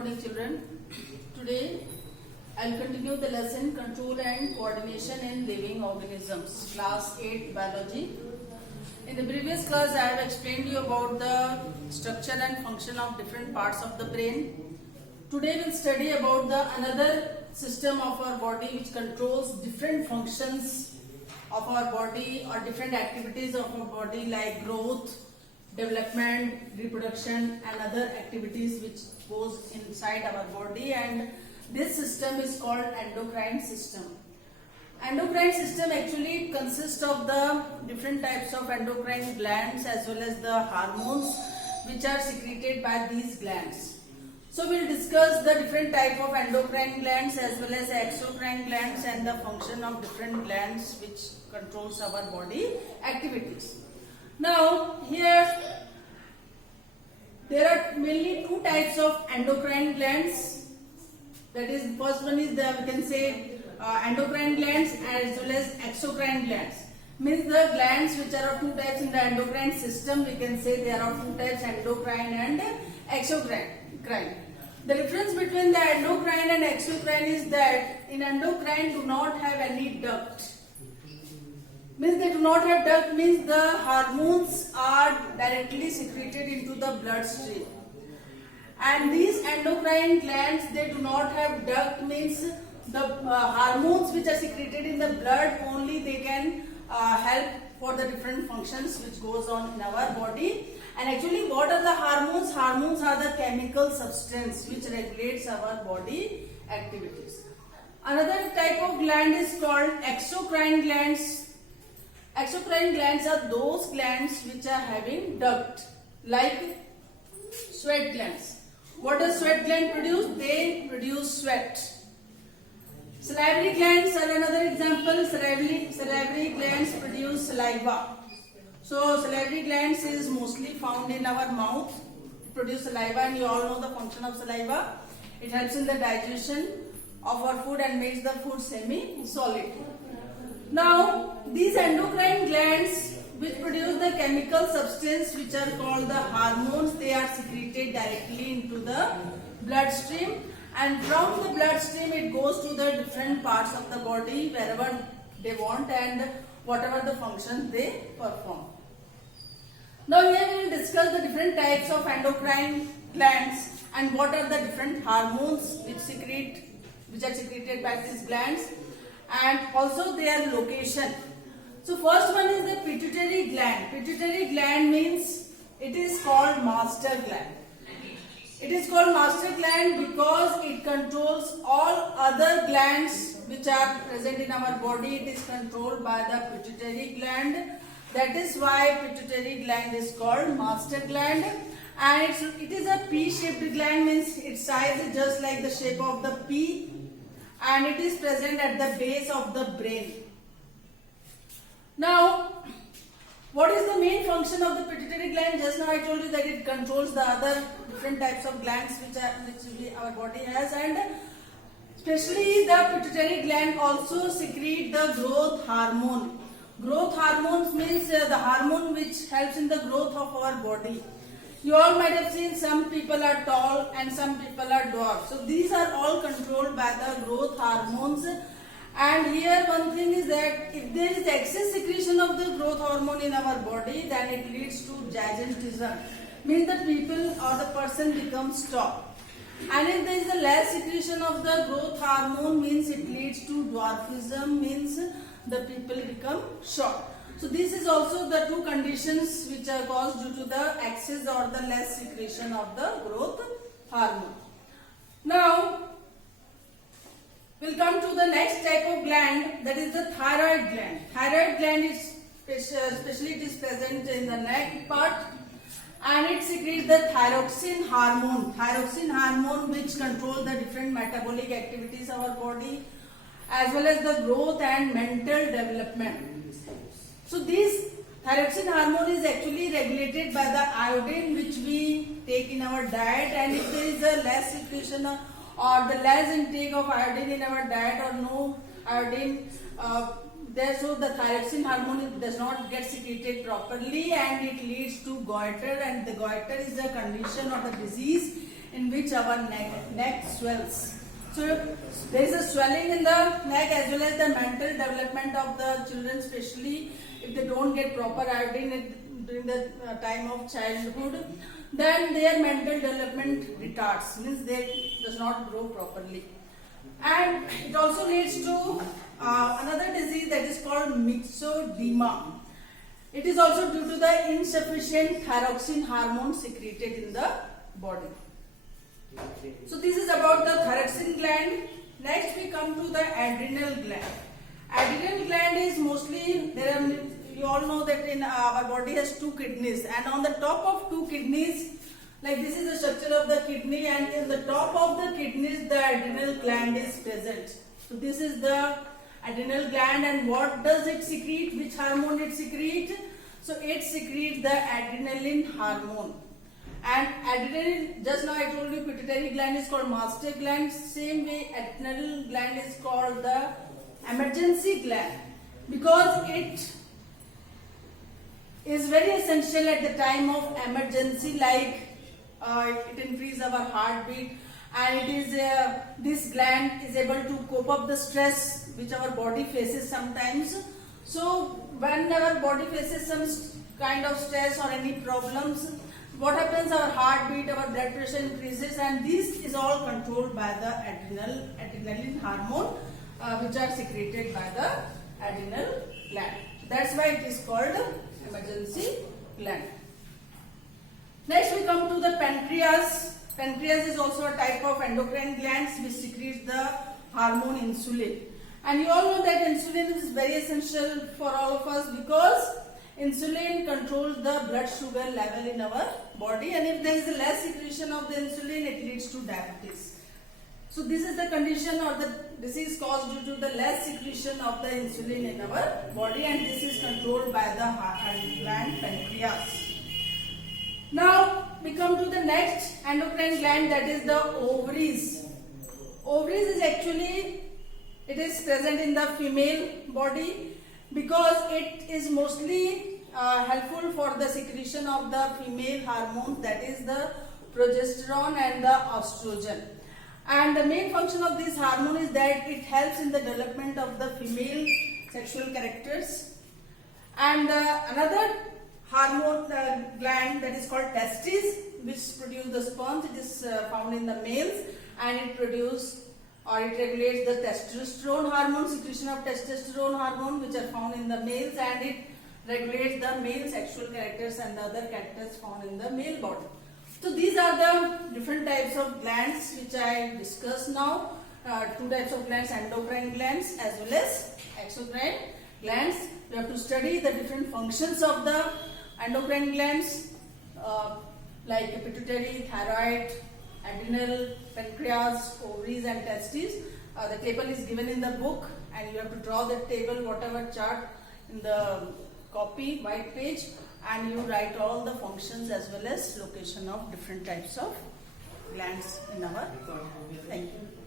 morning, children. Today I'll continue the lesson Control and Coordination in Living Organisms, Class 8 Biology. In the previous class, I have explained you about the structure and function of different parts of the brain. Today we'll study about the another system of our body which controls different functions of our body or different activities of our body like growth, development, reproduction and other activities which goes inside our body, and this system is called endocrine system. Endocrine system actually consists of the different types of endocrine glands as well as the hormones which are secreted by these glands. So we'll discuss the different type of endocrine glands as well as exocrine glands and the function of different glands which controls our body activities. Now here there are mainly two types of endocrine glands. That is, first one is the we can say endocrine glands as well as exocrine glands. Means the glands which are of two types in the endocrine system, we can say there are two types, endocrine and exocrine. The difference between the endocrine and exocrine is that in endocrine do not have any duct. Means they do not have duct means the hormones are directly secreted into the bloodstream. And these endocrine glands, they do not have duct means the hormones which are secreted in the blood only they can help for the different functions which goes on in our body. And actually what are the hormones? Hormones are the chemical substance which regulates our body activities. Another type of gland is called exocrine glands. Exocrine glands are those glands which are having duct, like sweat glands. What does sweat gland produce? They produce sweat. Salivary glands are another example. Salivary glands produce saliva. So salivary glands is mostly found in our mouth. It produces saliva, and you all know the function of saliva. It helps in the digestion of our food and makes the food semi-solid. Now, these endocrine glands which produce the chemical substance which are called the hormones, they are secreted directly into the bloodstream, and from the bloodstream it goes to the different parts of the body wherever they want and whatever the function they perform. Now here we will discuss the different types of endocrine glands and what are the different hormones which are secreted by these glands, and also their location. So first one is the pituitary gland. Pituitary gland means it is called master gland. It is called master gland because it controls all other glands which are present in our body. It is controlled by the pituitary gland. That is why pituitary gland is called master gland. And it is a pea-shaped gland, means its size is just like the shape of the pea, and it is present at the base of the brain. Now, what is the main function of the pituitary gland? Just now I told you that it controls the other different types of glands which our body has, and especially the pituitary gland also secrete the growth hormone. Growth hormones means the hormone which helps in the growth of our body. You all might have seen some people are tall and some people are dwarf. So these are all controlled by the growth hormones. And here one thing is that if there is excess secretion of the growth hormone in our body, then it leads to gigantism. Means the people or the person becomes tall. And if there is a less secretion of the growth hormone, means it leads to dwarfism, means the people become short. So this is also the two conditions which are caused due to the excess or the less secretion of the growth hormone. Now, we'll come to the next type of gland, that is the thyroid gland. Thyroid gland is especially it is present in the neck part, and it secretes the thyroxine hormone. Thyroxine hormone which controls the different metabolic activities of our body as well as the growth and mental development. So this thyroxine hormone is actually regulated by the iodine which we take in our diet, and if there is a less secretion or the less intake of iodine in our diet or no iodine there, so the thyroxine hormone does not get secreted properly and it leads to goiter, and the goiter is a condition or the disease in which our neck swells. So there is a swelling in the neck as well as the mental development of the children, especially if they don't get proper iodine during the time of childhood, then their mental development retards, means they does not grow properly. And it also leads to another disease that is called myxedema. It is also due to the insufficient thyroxine hormone secreted in the body. So this is about the thyroxine gland. Next we come to the adrenal gland. Adrenal gland is mostly, you all know that in our body has two kidneys, and on the top of two kidneys, like this is the structure of the kidney, and in the top of the kidneys the adrenal gland is present. So this is the adrenal gland, and what does it secrete? Which hormone it secretes? So it secretes the adrenaline hormone. And adrenaline, just now I told you pituitary gland is called master gland. Same way adrenal gland is called the emergency gland, because it is very essential at the time of emergency, like it increases our heartbeat, and it is this gland is able to cope up the stress which our body faces sometimes. So when our body faces some kind of stress or any problems, what happens? Our heartbeat, our blood pressure increases, and this is all controlled by the adrenaline hormone, which are secreted by the adrenal gland. That's why it is called emergency gland. Next we come to the pancreas. Pancreas is also a type of endocrine glands which secretes the hormone insulin. And you all know that insulin is very essential for all of us, because insulin controls the blood sugar level in our body, and if there is a less secretion of the insulin, it leads to diabetes. So this is the condition or the disease caused due to the less secretion of the insulin in our body, and this is controlled by the gland pancreas. Now we come to the next endocrine gland, that is the ovaries. Ovaries is actually, it is present in the female body because it is mostly helpful for the secretion of the female hormones, that is the progesterone and the estrogen. And the main function of this hormone is that it helps in the development of the female sexual characters. And another hormone gland, that is called testes, which produce the sperm. It is found in the males, and it produces or it regulates the testosterone hormone, secretion of testosterone hormone, which are found in the males, and it regulates the male sexual characters and the other characters found in the male body. So these are the different types of glands which I discussed now. Two types of glands, endocrine glands as well as exocrine glands. We have to study the different functions of the endocrine glands like pituitary, thyroid, adrenal, pancreas, ovaries and testes. The table is given in the book, and you have to draw the table, whatever chart in the copy, white page, and you write all the functions as well as location of different types of glands in our. Thank you.